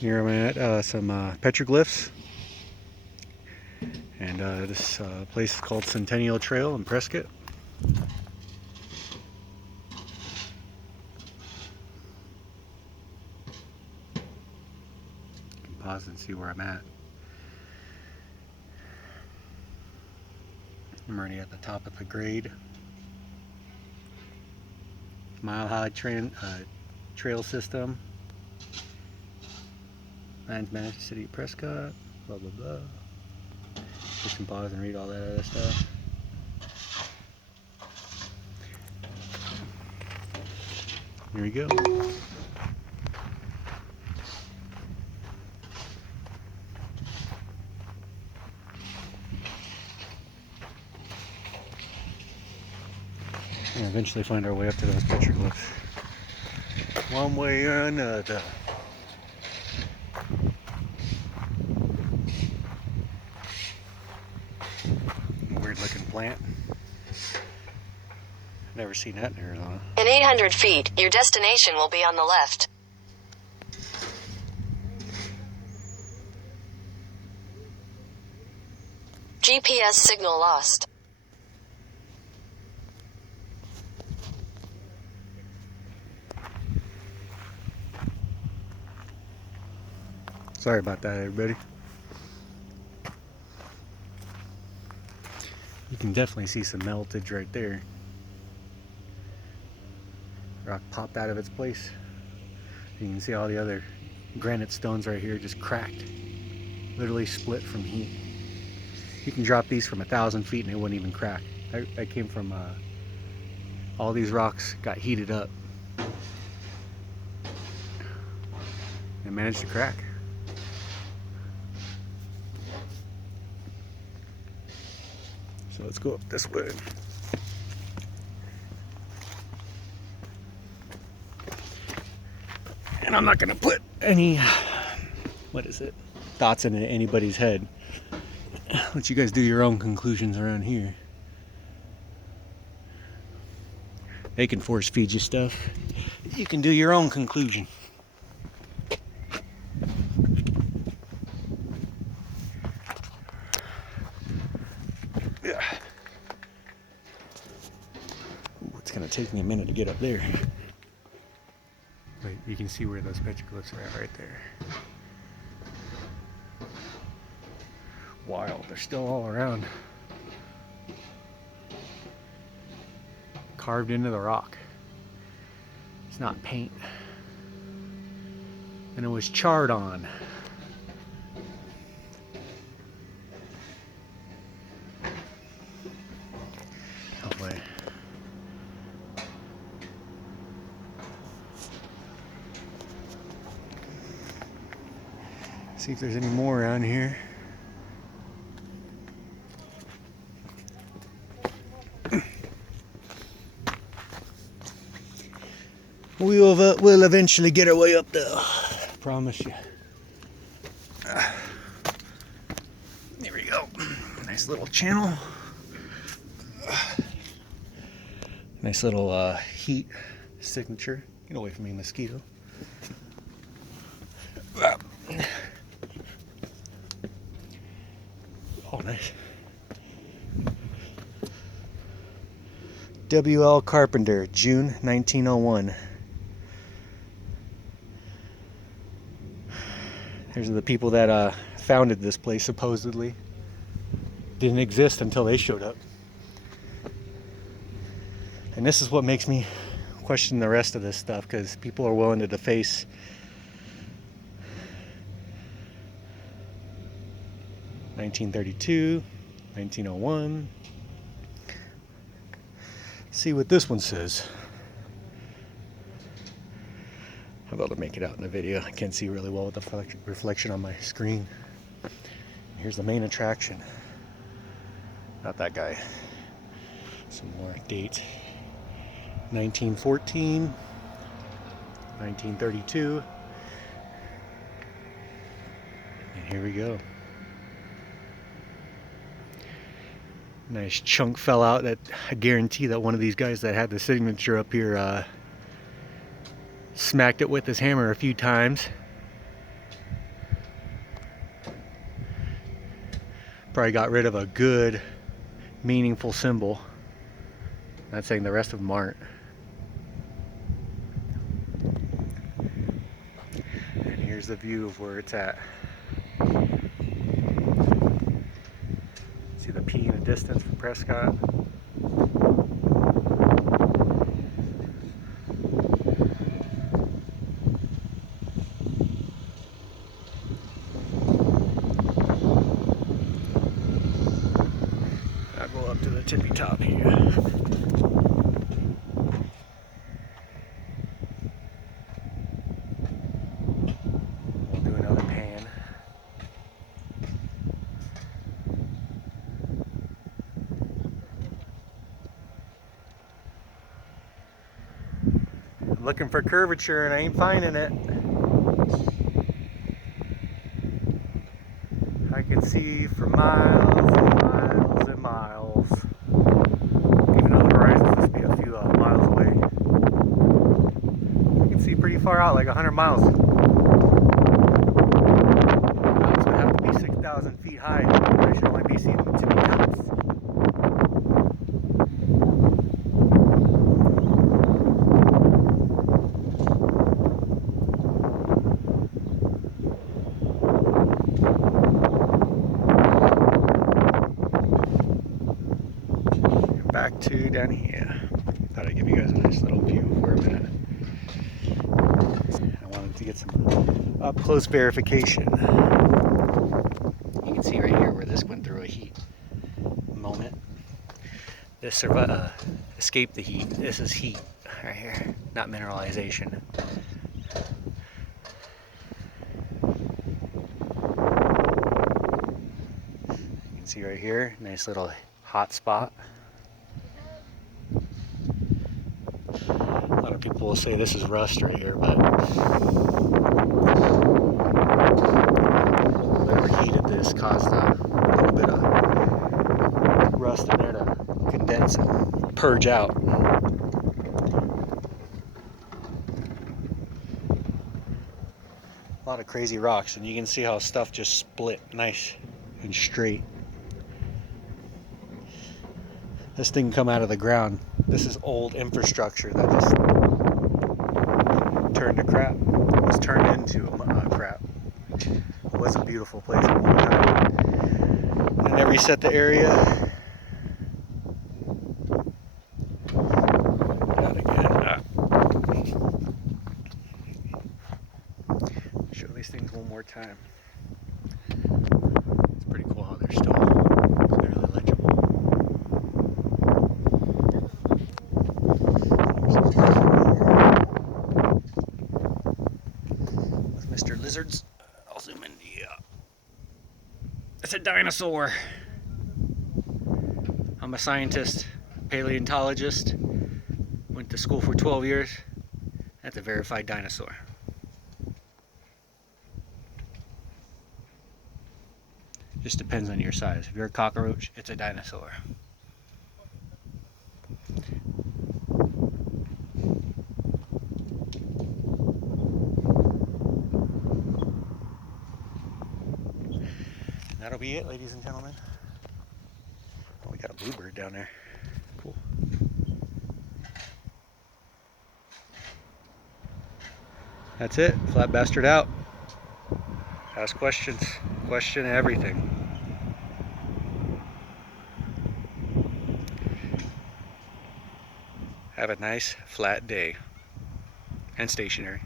Here I'm at some petroglyphs, and this place is called Centennial Trail in Prescott. Pause and see where I'm at. I'm already at the top of the grade. Mile high trail system. Lands managed city of Prescott. Blah blah blah. Just can pause and read all that other stuff. Here we go. And eventually find our way up to those petroglyphs. One way or another. Weird looking plant. Never seen that in Arizona. In 800 feet, your destination will be on the left. GPS signal lost. Sorry about that, everybody. You can definitely see some meltage right there. Rock popped out of its place. You can see all the other granite stones right here just cracked. Literally split from heat. You can drop these from 1,000 feet and it wouldn't even crack. That came from all these rocks got heated up and managed to crack. So let's go up this way. And I'm not gonna put any, thoughts in anybody's head. Let you guys do your own conclusions around here. They can force feed you stuff. You can do your own conclusion. Yeah. Ooh, it's gonna take me a minute to get up there. But you can see where those petroglyphs are at right there. Wild, they're still all around. Carved into the rock. It's not paint. And it was charred on. Oh wait. See if there's any more around here. We'll eventually get our way up there. I promise you. There we go. Nice little channel. Nice little heat signature. Get away from me, mosquito. Oh, nice. W.L. Carpenter, June 1901. These are the people that founded this place, supposedly. Didn't exist until they showed up. And this is what makes me question the rest of this stuff, because people are willing to deface (1932, 1901). See what this one says. I'm about to make it out in the video. I can't see really well with the reflection on my screen. Here's the main attraction. Not that guy. Some more dates. 1914, 1932. And here we go. Nice chunk fell out. That I guarantee that one of these guys that had the signature up here smacked it with his hammer a few times. probably got rid of a good, meaningful symbol. Not saying the rest of them aren't. And here's the view of where it's at. See the P in the distance from Prescott? I'll go up to the tippy top here. We'll do another pan. I'm looking for curvature and I ain't finding it. I can see for miles and miles and miles. Even though the horizon's supposed to be a few miles away. You can see pretty far out, like 100 miles. It's gonna have to be 6,000 feet high. I should only be seeing the tippy tops. Back to down here. Thought I'd give you guys a nice little view for a minute. I wanted to get some up close verification. You can see right here where this went through a heat moment. This escaped the heat. This is heat right here, not mineralization. You can see right here, nice little hot spot. A lot of people will say this is rust right here, but whatever heated this caused a little bit of rust in there to condense and purge out. A lot of crazy rocks, and you can see how stuff just split nice and straight. This thing come out of the ground. This is old infrastructure that just turned to crap. It was turned into crap. It was a beautiful place at one time. And they reset the area. Not again. Show these things one more time. It's pretty cool how they're still clearly legible. Mr. Lizards. I'll zoom in. Yeah. It's a dinosaur. I'm a scientist, paleontologist. Went to school for 12 years. That's a verified dinosaur. Just depends on your size. If you're a cockroach, it's a dinosaur. That'll be it, ladies and gentlemen. Oh, we got a bluebird down there. Cool. That's it. Flat bastard out. Ask questions. Question everything. Have a nice flat day. And stationary.